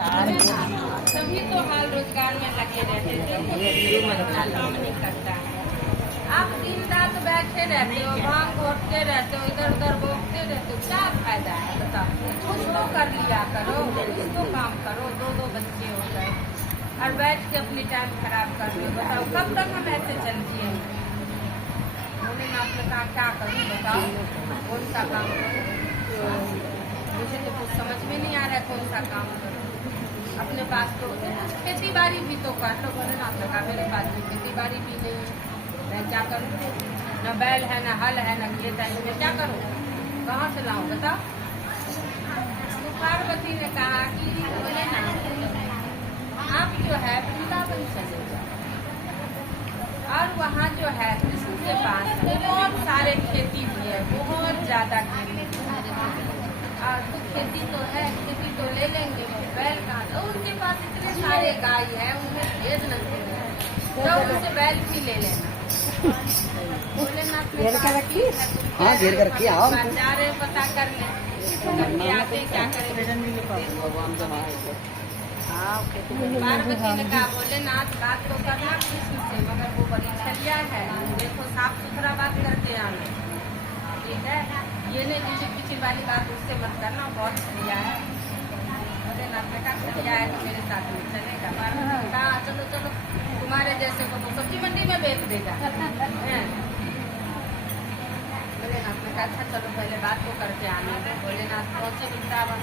सभी तो हाल रोजगार में लगे रहते थे, काम नहीं करता है। आप दिन रात बैठे रहते हो, भांग घोटते रहते हो, इधर उधर भोगते रहते हो, क्या फायदा है बताओ। कुछ तो कर लिया करो, कुछ तो काम करो। दो बच्चे हो गए और बैठ के अपनी टाइम खराब कर रहे हो। बताओ कब तक हम ऐसे चलती हैं। भोलेनाथ ने कहा क्या करूँ बताओ, कौन सा काम करूँ। मुझे तो कुछ समझ में नहीं आ रहा है कौन सा काम करूँ। अपने पास तो खेती बाड़ी भी तो कर लो। भोलेनाथ ने कहा मेरे पास तो खेती बाड़ी भी नहीं है, मैं क्या करूँ। न बैल है, न हल है, न खेत है, मैं क्या करूँ, कहाँ से लाऊं बताओ। तो पार्वती ने कहा कि भोलेनाथ आप जो है वृंदावन चले जाओ और वहाँ जो है कृष्ण के पास बहुत सारे खेती भी है, बहुत ज्यादा खेती और तो खेती तो है, खेती तो ले लेंगे। बैल कहाँ, तो उनके पास इतने सारे गाय है, उनमें भेज नहीं है, तो उनसे बैल भी ले लेना। भोलेनाथ ने कहा हाँ घेर कर रखी है। हाँ जा रहे पता कर ले आते क्या करेंगे। पार्वती ने कहा भोलेनाथ बात तो करना कृष्ण से, मगर वो बड़ी छलिया है, देखो साफ सुथरा बात करते आना, ठीक है। ये नहीं किचिर किचिर वाली बात उससे मत करना, बहुत छलिया है। भोलेनाथ ने कहा छलिया है तो मेरे साथ में चलेगा। पार्वती ने कहा चलो चलो, तुम्हारे जैसे को तो सब्जी मंडी में बेच देगा। भोलेनाथ ने कहा अच्छा चलो पहले बात तो करके आने दो। भोलेनाथ पहुंचे वृंदावन।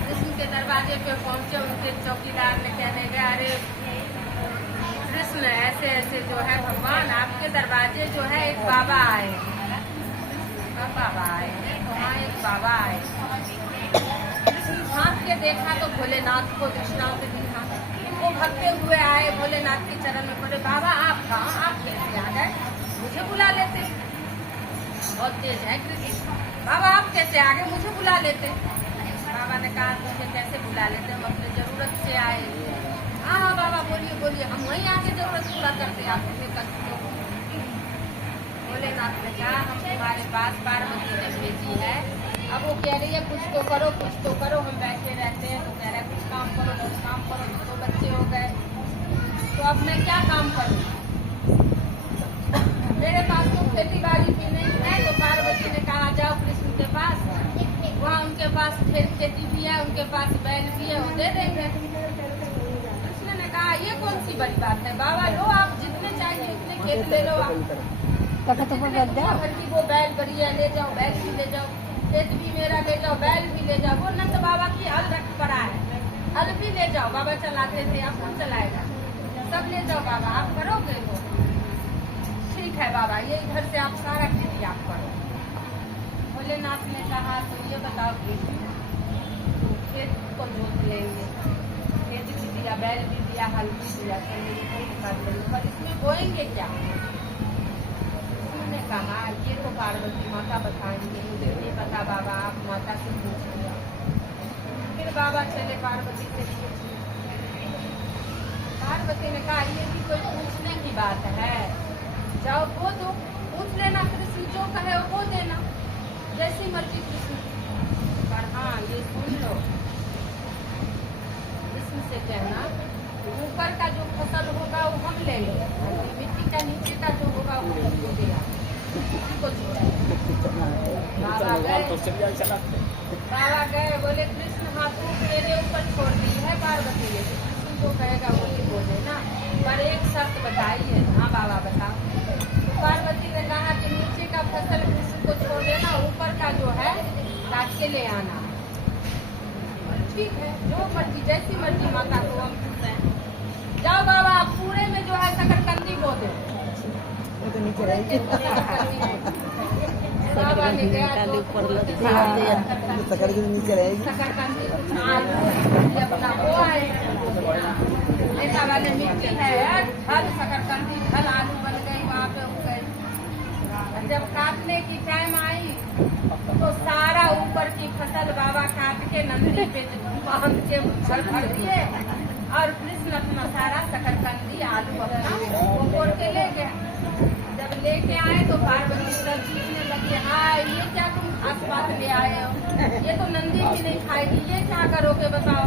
कृष्ण के दरवाजे पे पहुंचे, उनके चौकीदार ने कहने गया अरे कृष्ण ऐसे ऐसे जो है भगवान आपके दरवाजे जो है एक बाबा आए। कब बाबा आए? वहाँ एक बाबा आए। कृष्ण झांक के देखा तो भोलेनाथ को दक्षिणाओं से दिखा, वो भगते हुए आए, भोलेनाथ के चरण में पड़े। बाबा आप कहाँ, आप कैसे आ गए, मुझे बुला लेते। बहुत तेज है कृष्ण, बाबा आप कैसे आ गए, मुझे बुला लेते। बाबा ने कहा मुझे कैसे बुला लेते, हम अपनी जरूरत से आए। हाँ बाबा बोलिए बोलिए, हम वहीं आके जरूरत पूरा करते, आप हमें कष्ट दो। भोलेनाथ ने कहा हम तुम्हारे पास पार्वती ने भेजी है, अब वो कह रही है कुछ तो करो कुछ तो करो। हम बैठे रहते हैं तो कह रहे कुछ काम करो कुछ काम करो, तो बच्चे हो गए तो अब मैं क्या काम करूँ, मेरे पास तो खेती बाड़ी भी नहीं है। तो पार्वती ने कहा जाओ कृष्ण के पास, वहाँ उनके पास खेती भी है, उनके पास बैल भी है, वो दे देंगे। कृष्ण ने कहा ये कौन सी बड़ी बात है बाबा, लो आप जितने चाहिए उतने खेत ले लो, आप वो बैल बड़ी है ले जाओ, बैल भी ले जाओ, खेत भी मेरा ले जाओ, बैल भी ले जाओ। वो नंद बाबा की हल रख पड़ा है, हल भी ले जाओ, बाबा चलाते थे अब कौन चलाएगा, सब ले जाओ बाबा, आप करोगे वो ठीक है बाबा, ये इधर से आप सारा खेती आप करो। भोलेनाथ ने कहा तो ये बताओ खेत को जोत लेंगे, खेत भी दिया, बैल भी दिया, हल भी दिया, पर इसमें बोएंगे क्या। उसने कहा ये तो पार्वती माता बताएंगे, मुझे नहीं पता बाबा, आप माता से पूछिए। फिर बाबा चले पार्वती से पूछे। पार्वती ने कहा ये भी कोई पूछने की बात है, जाओ वो दो, पूछ लेना कृष्ण जो कहे वो देना, जैसी मर्जी कृष्ण। पर हाँ ये सुन लो, कृष्ण से कहना ऊपर का जो फसल होगा वो हम ले लेंगे, मिट्टी का नीचे का जो होगा वो हमको दिया। बाबा गए, बोले कृष्ण हाँ तू मेरे ऊपर छोड़ दी है पार्वती ने, कृष्ण को कहेगा वही बोले ना, पर एक शर्त बताई है। हाँ बाबा बताओ। तो पार्वती ने कहा कि नीचे का फसल कृष्ण को छोड़ देना, ऊपर का जो है काट के ले आना। ठीक है जो मर्जी जैसी मर्जी माता को हम खुश हैं। जाओ बाबा पूरे में जो है शकरकंदी बो दे, नीचे रहेगी बाबा ने गया तो शकरकंदी नीचे रहेगी, शकरकंदी अपना वो आए ऐसा वाले मिट्टी है, हल शकरकंदी हल आलू बन गई, वहाँ पे उग गई। जब काटने की टाइम आई तो सारा ऊपर की फसल बाबा काट के नंदी पे बांध के भर भर दिए और कृष्ण अपना सारा शकरकंदी आलू अपना वो तोड़ के ले गया। जब लेके आए तो पार्वती सब चीखने लगी, हाँ ये क्या तुम खास बात ले आए हो। ये तो नंदी भी नहीं खाएगी, ये क्या करोगे बताओ?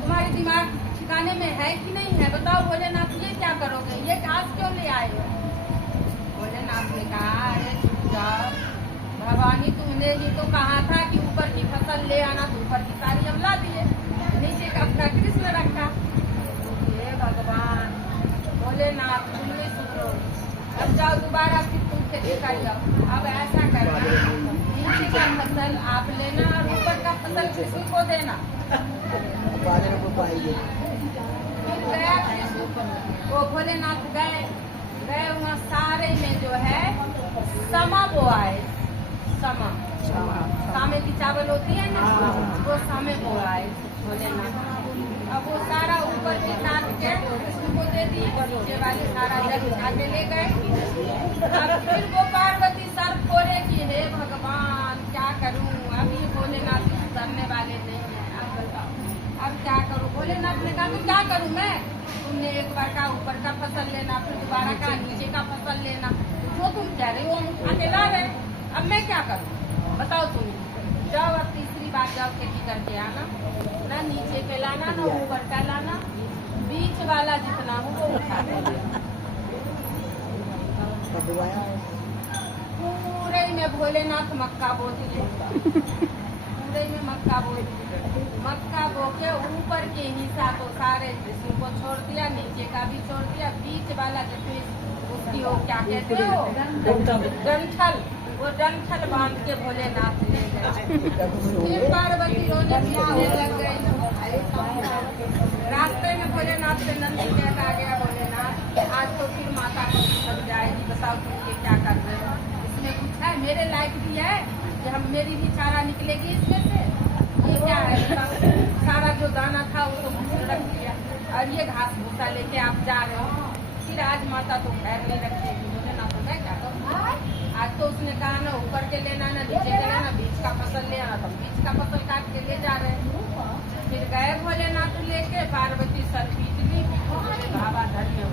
तुम्हारे दिमाग ठिकाने में है कि नहीं है बताओ भोलेनाथ, ये क्या करोगे? ये घास क्यों ले आए हो? भोलेनाथ ने कहा अरे चुप जाओ भवानी, तुमने ही तो कहा था कि ऊपर की फसल ले आना, तो ऊपर की सारी हम ला दिए, नीचे का अपना कृष्ण रखा। हे भगवान भोलेनाथ तुम भी सुनो, अब जाओ दोबारा फिर तुम खेती कर जाओ। अब ऐसा करना, नीचे का फसल आप लेना और ऊपर का फसल किसी को देना। गया वो भोलेनाथ गए वहाँ सारे में जो है समा बोआए, समा सामे की चावल होती है ना, वो सामे बोआए भोलेनाथ। अब वो सारा ऊपर की काट के उसको दे दी, नीचे वाले सारा जग उठा के ले गए। अब फिर वो पार्वती सर फोड़े कि हे भगवान क्या करूं, अभी भोलेनाथ करने वाले नहीं है, अब बताओ अब क्या करूं? भोलेनाथ ने कहा तो क्या करूं मैं? तुमने एक बार का ऊपर का फसल लेना, फिर दोबारा का नीचे का फसल लेना, जो तुम कह रहे हो हम उठा के ला रहे, अब मैं क्या करूं बताओ? तुम जाओ अब तीसरी बार जाओ खेती करके आना, ना नीचे पे लाना ना ऊपर का लाना, बीच वाला जितना हो वो उठा के लेना। पूरे में भोलेनाथ मक्का बो दिए, पूरे में मक्का बो दिए। मक्का बो के ऊपर के हिस्सा तो सारे कृष्ण को छोड़ दिया, नीचे का भी छोड़ दिया, बीच वाला जितनी उसकी हो क्या कहते हो डंठल, वो डंठल बांध के भोलेनाथ ले गए। फिर पार्वती रोने लग गई। रास्ते में भोलेनाथ से नंदी कहता गया भोलेनाथ आज तो फिर माता को सब जाएगी, बताओ तुम ये क्या कर रहे हो? इसमें कुछ है मेरे लायक भी है कि हम मेरी भी चारा निकलेगी इसमें से? ये क्या है बताओ? सारा जो दाना था वो तो मुझे रख दिया और ये घास भूसा लेके आप जा रहे हो, फिर आज माता तो खैर नहीं रखेगी। भोलेनाथ तो मैं क्या करूँ? आज तो उसने कहा ना ऊपर के लेना ना नीचे के लेना, बीच का फसल ले आना, तो बीच का फसल काट के ले जा रहे हैं। फिर गए भोलेनाथ लेके, पार्वती सर पीट ली, बोले बाबा धन्य हो,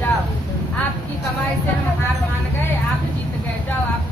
जाओ आपकी कमाई से हम हार मान गए, आप जीत गए, जाओ आप